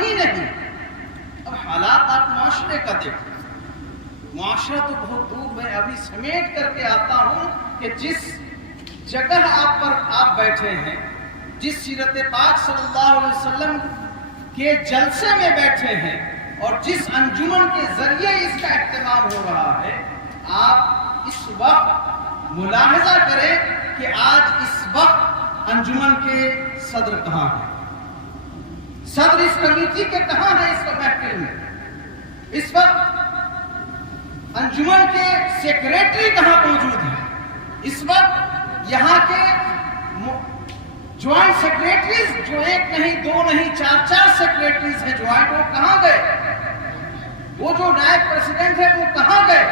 ہی نہیں. اب حالات آپ معاشرے کا دیکھیں. معاشرہ تو بہت دور. میں ابھی سمیٹ کر کے آتا ہوں کہ جس جگہ آپ بیٹھے ہیں, جس سیرت پاک صلی اللہ علیہ وسلم کے جلسے میں بیٹھے ہیں, اور جس انجمن کے ذریعے اس کا اہتمام ہو رہا ہے, آپ اس وقت ملاحظہ کریں کہ آج اس وقت انجمن کے صدر کہاں ہیں, صدر اس کمیٹی کے کہاں ہیں اس محفل میں. اس وقت انجمن کے سیکریٹری کہاں موجود ہیں. اس وقت یہاں کے جوائنٹ سیکریٹریز, جو ایک نہیں دو نہیں چار سیکریٹریز ہیں جوائنٹ, وہ کہاں گئے. وہ جو نائب پریزیڈنٹ ہے وہ کہاں گئے.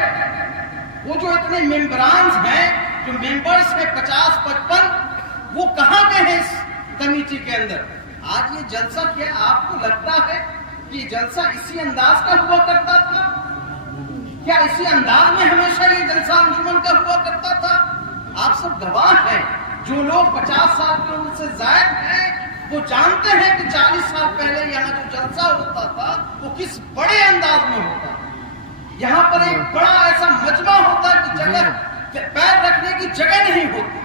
وہ جو اتنے ممبرانز ہیں, جو ممبرز ہیں 50-55, وہ کہاں گئے ہیں اس کمیٹی کے اندر. آج یہ جلسہ کیا آپ کو لگتا ہے کہ یہ جلسہ اسی انداز کا ہوا کرتا تھا؟ کیا اسی انداز میں ہمیشہ یہ جلسہ انجمن کا ہوا کرتا تھا؟ آپ سب گواہ ہیں. جو لوگ 50 سال کے عمر سے زائد ہیں وہ جانتے ہیں کہ 40 سال پہلے یہاں جو جلسہ ہوتا تھا وہ کس بڑے انداز میں ہوتا. یہاں پر ایک بڑا ایسا مجمع ہوتا کہ جگہ پیر رکھنے کی جگہ نہیں ہوتی.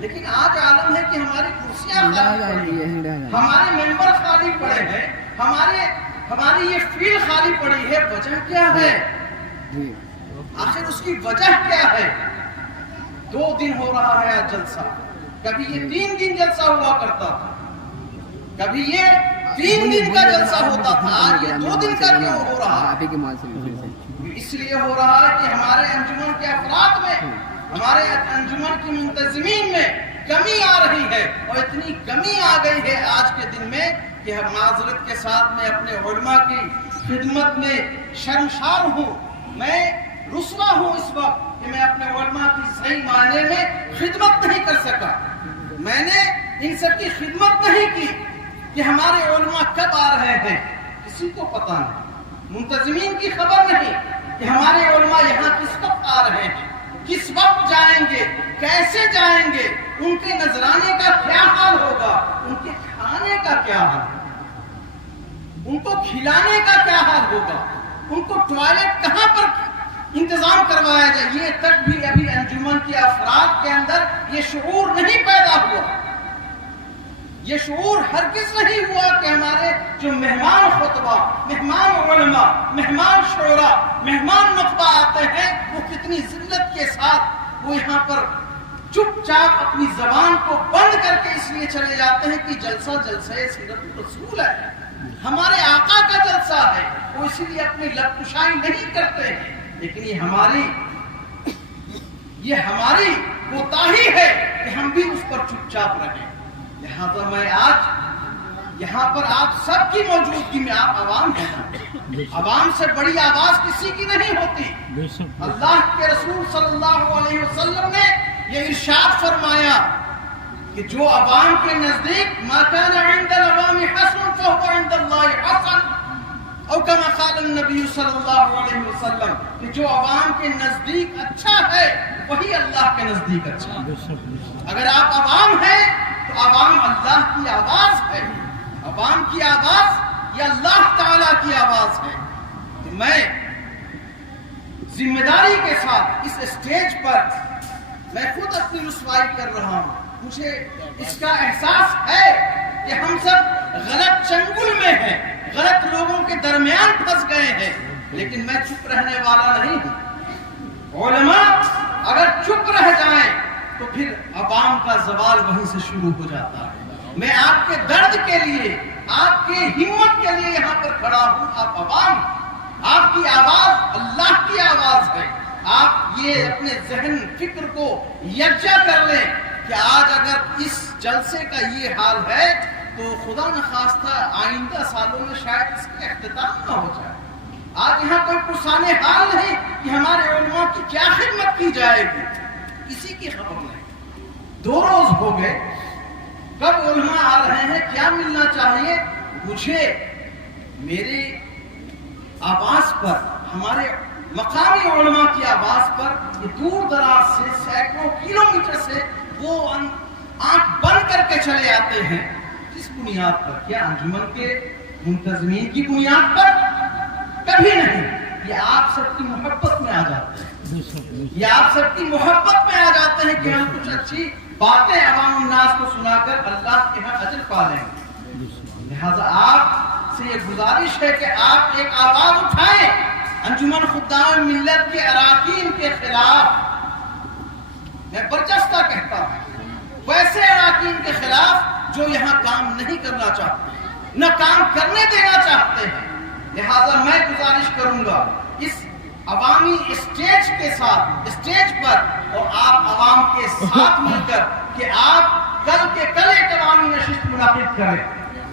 لیکن آج عالم ہے کہ ہماری کرسیاں خالی پڑی ہیں, ہمارے ممبر خالی پڑے ہیں, ہماری یہ فیلڈ خالی پڑی ہے. وجہ کیا ہے؟ آخر اس کی وجہ کیا ہے؟ 2 دن ہو رہا ہے آج جلسہ. کبھی یہ 3 دن جلسہ ہوا کرتا تھا, کبھی یہ 3 دن کا جلسہ ہوتا تھا. آج یہ 2 دن کا کیوں ہو رہا ہے؟ اس لیے ہو رہا ہے کہ ہمارے انجمن کے افراد میں, ہمارے انجمن کی منتظمین میں کمی آ رہی ہے. اور اتنی کمی آ گئی ہے آج کے دن میں کہ ہم معذرت کے ساتھ میں اپنے علماء کی خدمت میں شرمسار ہوں. میں رسوا ہوں اس وقت کہ میں اپنے علماء کی صحیح معنی میں خدمت نہیں کر سکا. میں نے ان سب کی خدمت نہیں کی کہ ہمارے علماء کب آ رہے ہیں کسی کو پتہ نہیں. منتظمین کی خبر نہیں کہ ہمارے علماء یہاں کس وقت آ رہے ہیں, کس وقت جائیں گے, کیسے جائیں گے, ان کے نذرانے کا کیا حال ہوگا, ان کے کھانے کا کیا حال ہوگا, ان کو کھلانے کا کیا حال ہوگا, ان کو ٹوائلٹ کہاں پر انتظام کروایا جائے. یہ تک بھی ابھی انجمن کے افراد کے اندر یہ شعور نہیں پیدا ہوا. یہ شعور ہرگز نہیں ہوا کہ ہمارے جو مہمان خطبہ, مہمان علماء, مہمان شعراء, مہمان نخبہ آتے ہیں وہ کتنی ذلت کے ساتھ وہ یہاں پر چپ چاپ اپنی زبان کو بند کر کے اس لیے چلے جاتے ہیں کہ جلسہ سیرت رسول ہے, ہمارے آقا کا جلسہ ہے. وہ اسی لیے اپنی لب کشائی نہیں کرتے ہیں. لیکن یہ ہماری کوتاہی ہے کہ ہم بھی اس پر چپ چاپ رہیں. لہذا میں آج یہاں پر آپ سب کی موجودگی میں, آپ عوام ہیں, عوام سے بڑی آواز کسی کی نہیں ہوتی. اللہ کے رسول صلی اللہ علیہ وسلم نے یہ ارشاد فرمایا کہ جو عوام کے نزدیک ما کان عند العوام حسن فهو عند اللہ حسن, او کما قال النبی صلی اللہ علیہ وسلم, کہ جو عوام کے نزدیک اچھا ہے وہی اللہ کے نزدیک اچھا ہے. اگر آپ عوام ہیں تو عوام اللہ کی آواز ہے. عوام کی آواز یہ اللہ تعالیٰ کی آواز ہے. تو میں ذمہ داری کے ساتھ اس اسٹیج پر میں خود اپنی رسوائی کر رہا ہوں. مجھے اس کا احساس ہے کہ ہم سب غلط چنگل میں ہیں, غلط لوگوں کے درمیان پھنس گئے ہیں. لیکن میں چپ رہنے والا نہیں ہوں. علماء اگر چپ رہ جائیں تو پھر عوام کا زوال وہیں سے شروع ہو جاتا ہے. میں آپ کے درد کے لیے, آپ کے ہمت کے لیے یہاں پر کھڑا ہوں. آپ عوام, آپ کی آواز اللہ کی آواز ہے. آپ یہ اپنے ذہن فکر کو یکجا کر لیں کہ آج اگر اس جلسے کا یہ حال ہے تو خدا نخواستہ آئندہ سالوں میں شاید اس کا اختتام نہ ہو جائے. آج یہاں کوئی پرسان حال نہیں کہ ہمارے علماء کی کیا خدمت کی جائے گی, کسی کی خبر نہیں. 2 روز ہو گئے, کب علماء آ رہے ہیں, کیا ملنا چاہیے. مجھے میرے آواز پر, ہمارے مقامی علماء کی آواز پر یہ دور دراز سے سینکڑوں کلومیٹر سے وہ آنکھ بند کر کے چلے آتے ہیں. کس بنیاد پر؟ کیا انجمن کے منتظمین کی بنیاد پر کبھی نہیں. یہ آپ سب کی محبت میں آ جاتے ہیں, یہ آپ سب کی محبت میں آ جاتے ہیں کہ ہم کچھ اچھی باتیں عوام الناس کو سنا کر اللہ کے ہاں اجر پا لیں. لہذا آپ سے یہ گزارش ہے کہ آپ ایک آواز اٹھائیں انجمن خدام ملت کے اراکین کے خلاف. میں برجستہ کہتا ہوں ویسے اراکین کے خلاف جو یہاں کام نہیں کرنا چاہتے, نہ کام کرنے دینا چاہتے ہیں. لہذا میں گزارش کروں گا اس عوامی اسٹیج کے ساتھ, اسٹیج پر اور آپ عوام کے ساتھ مل کر کہ آپ کل کے کل ایک عوامی نشست منعقد کریں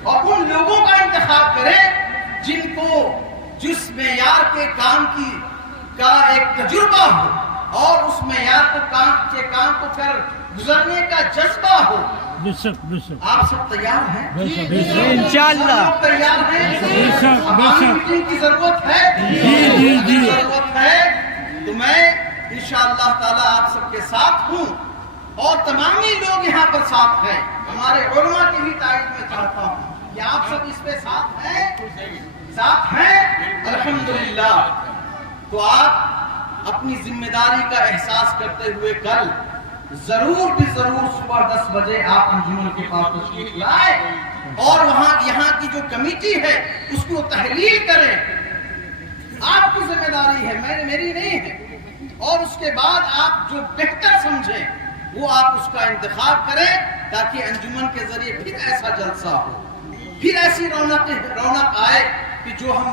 اور ان لوگوں کا انتخاب کریں جن کو جس معیار کے کام کا ایک تجربہ ہو اور اس معیار کو کام کو کر گزرنے کا جذبہ ہو. آپ سب تیار ہیں؟ انشاءاللہ تیار ہیں؟ عوامی میٹنگ کی ضرورت ہے, ضرورت ہے تو میں انشاءاللہ تعالی آپ سب کے ساتھ ہوں اور تمامی لوگ یہاں پر ساتھ ہیں. ہمارے علماء کی بھی تائید میں چاہتا ہوں کہ آپ سب اس پہ ساتھ ہیں الحمدللہ. تو آپ اپنی ذمہ داری کا احساس کرتے ہوئے کل ضرور بھی ضرور صبح 10 بجے آپ انجمن کے پاس تشریف لائیں اور یہاں کی جو کمیٹی ہے اس کو تحلیل کریں. آپ کی ذمہ داری ہے, میری نہیں ہے. اور اس کے بعد آپ جو بہتر سمجھیں وہ آپ اس کا انتخاب کریں تاکہ انجمن کے ذریعے پھر ایسا جلسہ ہو, پھر ایسی رونق آئے کہ جو ہم